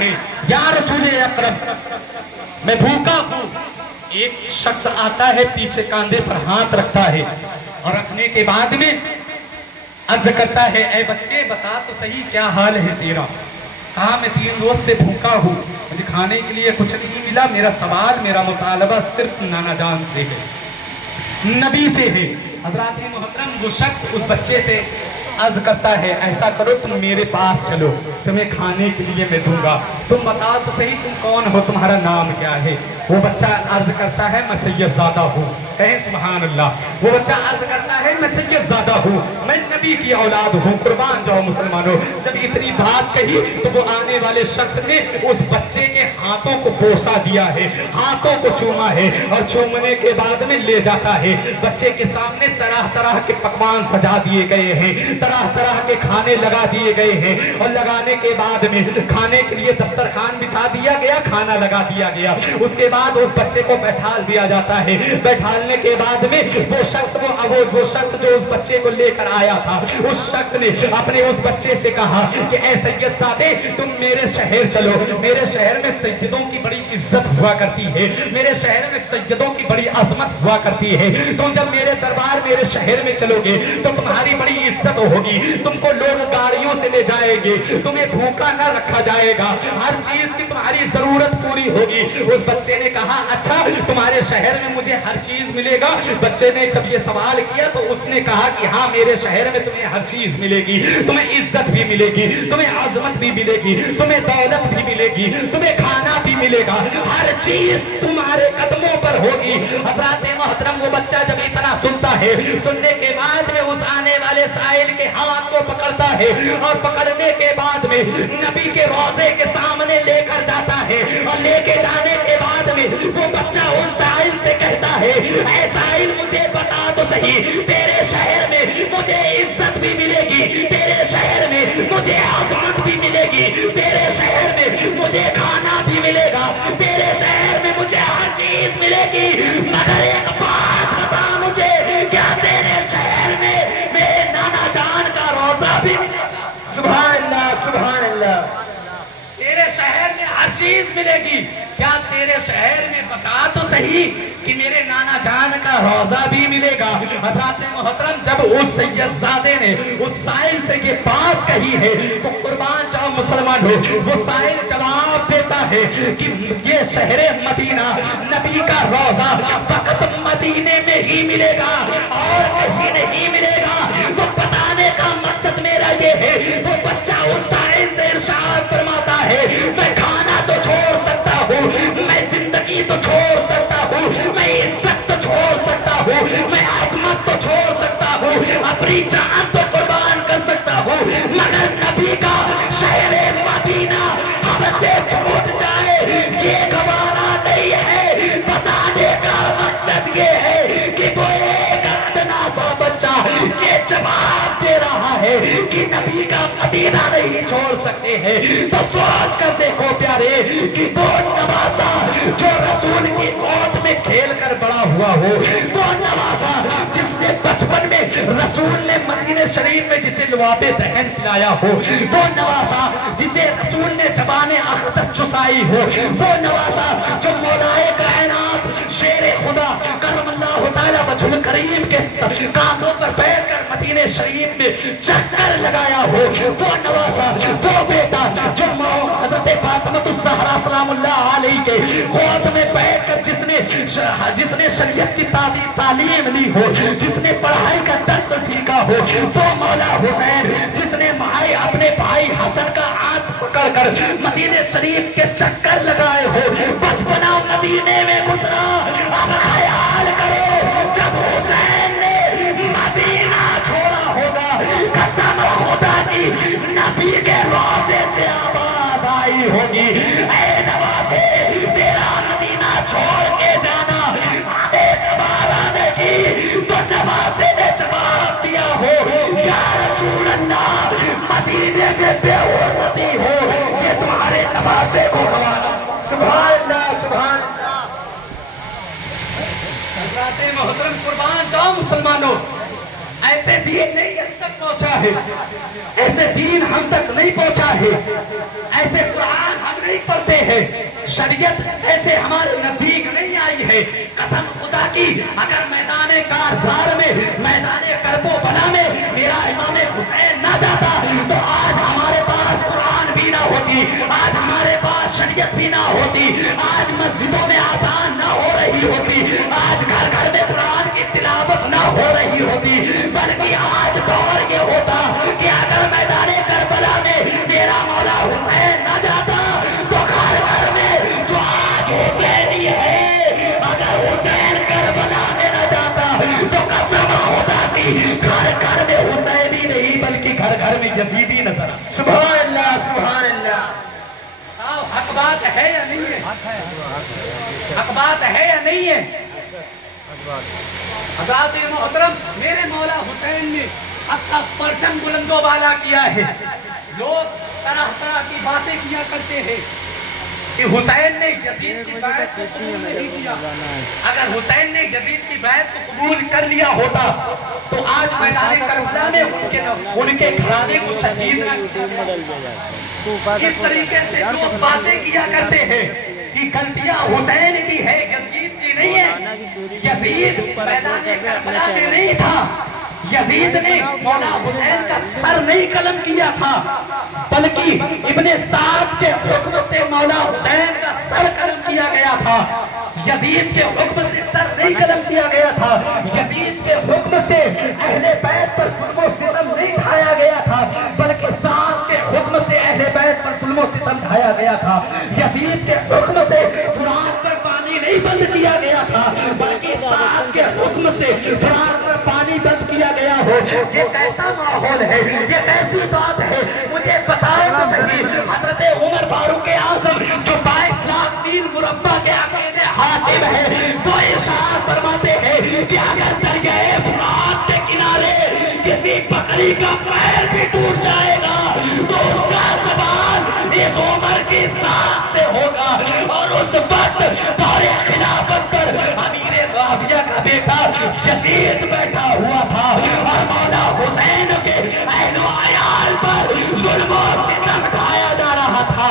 ہے یا رسول اکرم میں بھوکا ہوں. ایک شخص آتا ہے پیچھے کاندھے پر ہاتھ رکھتا ہے اور رکھنے کے بعد میں عرض کرتا ہے اے بچے بتا تو صحیح کیا حال ہے تیرا. کہا میں 3 روز سے بھوکا ہوں, مجھے کھانے کے لیے کچھ نہیں ملا. میرا سوال میرا مطالبہ صرف نانا جان سے ہے, نبی سے ہے. حضرات محترم وہ شخص اس بچے سے عرض کرتا ہے ایسا کرو تم میرے پاس چلو, تمہیں کھانے کے لیے میں دوں گا. تم بتا تو صحیح تم کون ہو, تمہارا نام کیا ہے؟ وہ بچہ عرض کرتا ہے میں سید زادہ ہوں. کہیں سبحان اللہ. وہ بچہ عرض کرتا ہے میں سید زادہ ہوں, میں نبی کی اولاد ہوں, قربان جاؤ مسلمانوں. جب اتنی بات کہی تو وہ آنے والے شخص نے اس بچے کے ہاتھوں کو بوسا دیا ہے, ہاتھوں کو چوما ہے, اور چومنے کے بعد میں لے جاتا ہے. بچے کے سامنے طرح طرح کے پکوان سجا دیے گئے ہیں, طرح طرح کے کھانے لگا دیے گئے ہیں, اور لگانے کے بعد میں کھانے کے لیے دسترخوان بچھا دیا گیا, کھانا لگا دیا گیا. اس کے بعد اس بچے کو بیٹھال دیا جاتا ہے. بیٹھالنے کے بعد میں وہ شخص جو اس بچے کو لے کر آیا تھا, اس شخص نے اپنے اس بچے سے کہا کہ اے سید زادے تم میرے شہر چلو, میرے شہر میں سیدوں کی بڑی عزت ہوا کرتی ہے, میرے شہر میں سیدوں کی بڑی عظمت ہوا کرتی ہے. تم جب میرے دربار میرے شہر میں چلو گے تو تمہاری بڑی عزت ہوگی, تم کو لوگ گاڑیوں سے لے جائیں گے, تمہیں بھوکا نہ رکھا جائے گا, ہر چیز کی تمہاری ضرورت پوری ہوگی. اس بچے نے کہا اچھا تمہارے شہر میں مجھے ہر چیز ملے گا. بچے نے جب یہ سوال کیا تو اس نے کہا کہ ہاں میرے شہر میں تمہیں ہر چیز ملے گی, تمہیں عزت بھی ملے گی, تمہیں عظمت بھی ملے گی, تمہیں دولت بھی ملے گی, تمہیں کھانا بھی ملے گا, ہر چیز تمہارے قدموں پر ہوگی. حضرات محترم وہ بچہ جب اتنا سنتا ہے, سننے کے بعد میں اس آنے والے سائل کے ہاتھ کو پکڑتا ہے, اور پکڑنے کے بعد میں نبی کے روضے کے سامنے لے کر جاتا ہے, اور لے کے جانے کے بعد میں وہ بچہ اس سائل سے کہتا ہے اے سائل مجھے بتا تو صحیح تیرے شہر میں مجھے عزت بھی ملے گی, تیرے شہر میں مجھے عظمت بھی ملے گی, تیرے شہر میں مجھے کھانا بھی ملے گا, تیرے شہر میں مجھے ہر چیز ملے گی, مگر ایک بات بتا مجھے کیا تیرے شہر میں میرے نانا جان کا روضہ بھی؟ سبحان اللہ سبحان اللہ. تیرے شہر میں ہر چیز ملے گی, کیا تیرے شہر میں بتا تو صحیح کہ میرے نانا جان کا روضہ بھی ملے گا. حضرات محترم جب اس سید زادے نے اس سائل سے یہ بات کہی ہے تو قربان جاؤ مسلمان ہو, وہ سائل جواب دیتا ہے کہ یہ شہر مدینہ نبی کا روضہ فقط مدینے میں ہی ملے گا اور کہیں نہیں ملے گا. وہ بتانے کا مقصد میرا یہ ہے, وہ بچہ اس سائل سے ارشاد فرماتا ہے میں کھانا تو چھوڑ سکتا ہوں, میں زندگی تو چھوڑ سکتا ہوں, میں عزت تو چھوڑ سکتا ہوں, میں عظمت تو چھوڑ سکتا ہوں, اپنی جان تو قربان کر سکتا ہوں, مگر نبی کا شہر مدینہ ہم سے چھوٹ جائے یہ گوارا نہیں ہے. بتانے کا مقصد یہ ہے کہ وہ ایک اتنا سا بچہ یہ جواب دے رہا ہے کہ نبی کا مدینہ نہیں چھوڑ سکتے ہیں. تو سوچ کر دیکھو پیارے کہ وہ نواسا جو رسول کی گود میں کھیل کر بڑا ہوا ہو, وہ نواسا جس نے بچپن میں رسول نے مدینہ شریف میں جسے لعاب دہن پلایا ہو, وہ نواسا جسے رسول نے زبان اقدس چسائی ہو, وہ نواسا جو مولائے کائنات شیر خدا کرم اللہ تعالیٰ وجہ الکریم کے کانوں پر بیٹھ کر مدینہ شریف میں چکر لگایا ہو, وہ نواسا وہ بیٹا جو حضرت فاطمہ الزہرا سلام اللہ علیہ کے گود میں بیٹھ کر جس نے شریعت کی تعلیم لی ہو, جس نے پڑھائی کا درس سیکھا ہو, وہ مولا حسین جس نے اپنے بھائی حسن کا ہاتھ پکڑ کر مدینہ شریف کے چکر لگائے ہو, بچپنا مدینے میں گزرا. اب خیال کرو جب حسین نے مدینہ چھوڑا ہوگا, قسم خدا کی نبی کے روضے سے آواز آئی ہوگی اے نواسے تیرا مدینہ چھوڑ کے جانا دوبارہ نہیں. تو نواسے نے جواب دیا ہو یا رسول اللہ مدینے سے بے حرمتی ہو یہ تمہارے نواسے کو گوانا. سبحان اللہ سبحان اللہ. حضرات محترم قربان جاؤ مسلمانوں, ایسے دین نہیں ہم تک پہنچا ہے, ایسے دین ہم تک نہیں پہنچا ہے, ایسے قرآن ہم نہیں کرتے ہیں شریعت ایسے ہمارے نزدیک نہیں آئی ہے. قسم خدا کی اگر میدان کارزار میں میدان کرب و بلا میں میرا امام حسین نہ جاتا تو آج ہمارے پاس قرآن بھی نہ ہوتی, آج ہمارے پاس شریعت بھی نہ ہوتی, آج مسجدوں میں آزان نہ ہو رہی ہوتی, آج گھر گھر میں قرآن کی تلاوت نہ ہو رہی ہوتی, بلکہ آج دور یہ ہوتا کہ اگر میدان کربلا میں میرا مولا حسین نہ جاتا تو گھر گھر میں جو آج حسینی ہے اگر حسین کربلا میں نہ جاتا تو قسم خدا کی گھر گھر میں حسینی نہیں بلکہ گھر گھر میں یزیدی نظر. سبحان اللہ سبحان اللہ. حق بات ہے یا نہیں ہے؟ حق بات ہے یا نہیں ہے؟ حضرات محترم, میرے مولا حسین نے حق کا پرچم بلند و بالا کیا ہے. لوگ طرح طرح کی باتیں کیا کرتے ہیں کہ حسین نے یزید کی بیعت کو قبول نہیں کیا. اگر حسین نے یزید کی بیعت کو قبول کر لیا ہوتا تو آج میدان کربلا میں ان کے گھرانے کو شہید نہ کیا. اس طریقے سے لوگ باتیں کیا کرتے ہیں کہ غلطیاں حسین کی ہے, یزید کی نہیں ہے. یزید میدان کربلا میں نہیں تھا, یزید نے مولا حسین کا سر نہیں قلم کیا تھا بلکہ ابن سعد کے حکم سے مولا حسین کا سر قلم کیا گیا تھا. یزید کے حکم سے سر نہیں قلم کیا گیا تھا, یزید کے حکم سے اہل بیت پر ظلم و ستم نہیں ڈھایا گیا تھا بلکہ سعد کے حکم سے اہل بیت پر ظلم و ستم ڈھایا گیا تھا. یزید کے حکم سے قرآن پر پانی نہیں بند کیا گیا تھا بلکہ سعد کے حکم سے قرآن پر پانی بند کیا گیا ہو. یہ کیسا ماحول ہے, یہ کیسی بات ہے, مجھے بتاؤ تو صحیح. حضرت عمر فاروق اعظم جو 22 لاکھ میل مربع کے عقیدے حاکم ہے وہ ارشاد فرماتے ہیں کہ اگر دریائے فرات کے کنارے کسی بکری کا پیر بھی ٹوٹ جائے گا تو اس کا زبان اس عمر کی سانس سے ہوگا. اور اس وقت دور خلافت پر امیر معاویہ کا بیٹا یزید بیٹھا ہوا تھا اور مولا حسین کے اہل و عیال پر ظلم و ستم ڈھایا جا رہا تھا.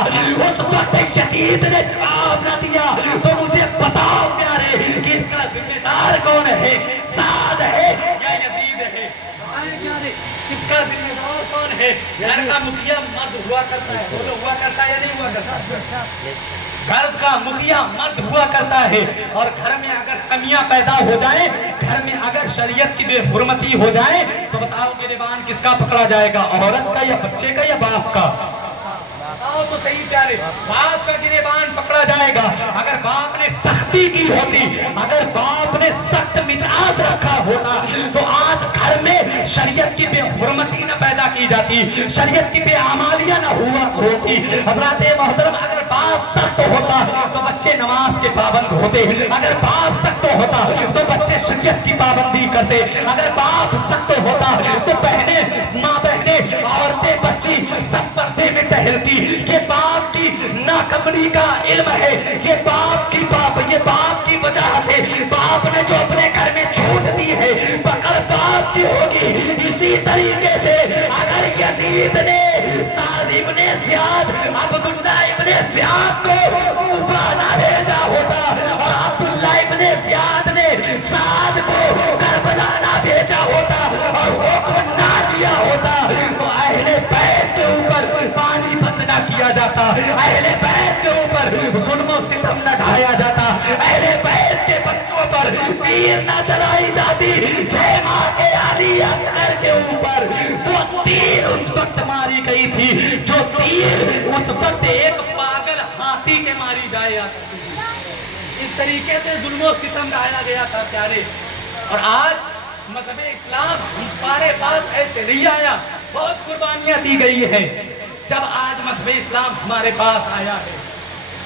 اس وقت یزید نے جواب نہ دیا تو مجھے بتاؤ پیارے کہ اس کا ذمہ دار کون ہے, سعد ہے یا یزید ہے؟ اس کا ذمہ دار کون ہے؟ گھر کا مکھیا مرد ہوا کرتا ہے, وہ ہوا کرتا ہے یا نہیں ہوا کرتا؟ گھر کا مکھیا مرد ہوا کرتا ہے اور گھر میں اگر کمیاں پیدا ہو جائیں, گھر میں اگر شریعت کی بے حرمتی ہو جائے تو بتاؤ گریبان کس کا پکڑا جائے گا, عورت کا یا بچے کا یا باپ کا؟ بتاؤ تو صحیح پیارے, باپ کا گریبان پکڑا جائے گا. اگر باپ نے سختی کی ہوتی, اگر باپ نے سخت مزاج رکھا ہوتا تو آج گھر میں شریعت کی بے حرمتی نہ پیدا کی جاتی, شریعت کی بے اعمالیاں نہ ہوا ہوتی. حضرات محترم, اگر باپ سخت ہوتا تو بچے نماز کے پابند ہوتے, اگر باپ سخت ہوتا تو بچے شریعت کی پابندی کرتے, اگر باپ سخت ہوتا تو بہنیں, ماں بہنیں, عورتیں, بچی سب پردے میں ٹہلتی. یہ باپ کی ناکمری کا علم ہے, یہ باپ کی وجہ سے باپ نے جو اپنے گھر میں چھوٹ دی ہے پکڑ باپ کی ہوگی. اسی طریقے سے اگر یزید نے سعد ابن زیاد, عبداللہ ابن زیاد کو کوفہ نہ بھیجا ہوتا اور عبداللہ ابن زیاد نے سعد کو کربلا نہ بھیجا ہوتا اور حکم نہ دیا ہوتا تو اہل بیت کے اوپر پانی بند نہ کیا جاتا, اہل بیت کے اوپر ظلم و ستم نہ ڈھایا جاتا, اہل بیت کے بچوں پر تیر نہ چلائی جاتی. 6 ماہ کے علی اصغر کے اوپر وہ تیر اس وقت ماری گئی تھی جو تیر اس وقت ایک پاگل ہاتھی کے ماری جائے آتی تھی. اس طریقے سے ظلم و ستم ڈھایا گیا تھا پیارے. اور آج مذہب اسلام ہمارے پاس ایسے نہیں آیا, بہت قربانیاں دی گئی ہے. جب آج مذہب اسلام ہمارے پاس آیا ہے,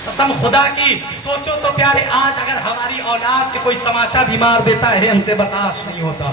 قسم خدا کی سوچو تو پیارے, آج اگر ہماری اولاد سے کوئی تماشا بھی مار دیتا ہے ہم سے برداشت نہیں ہوتا.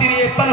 53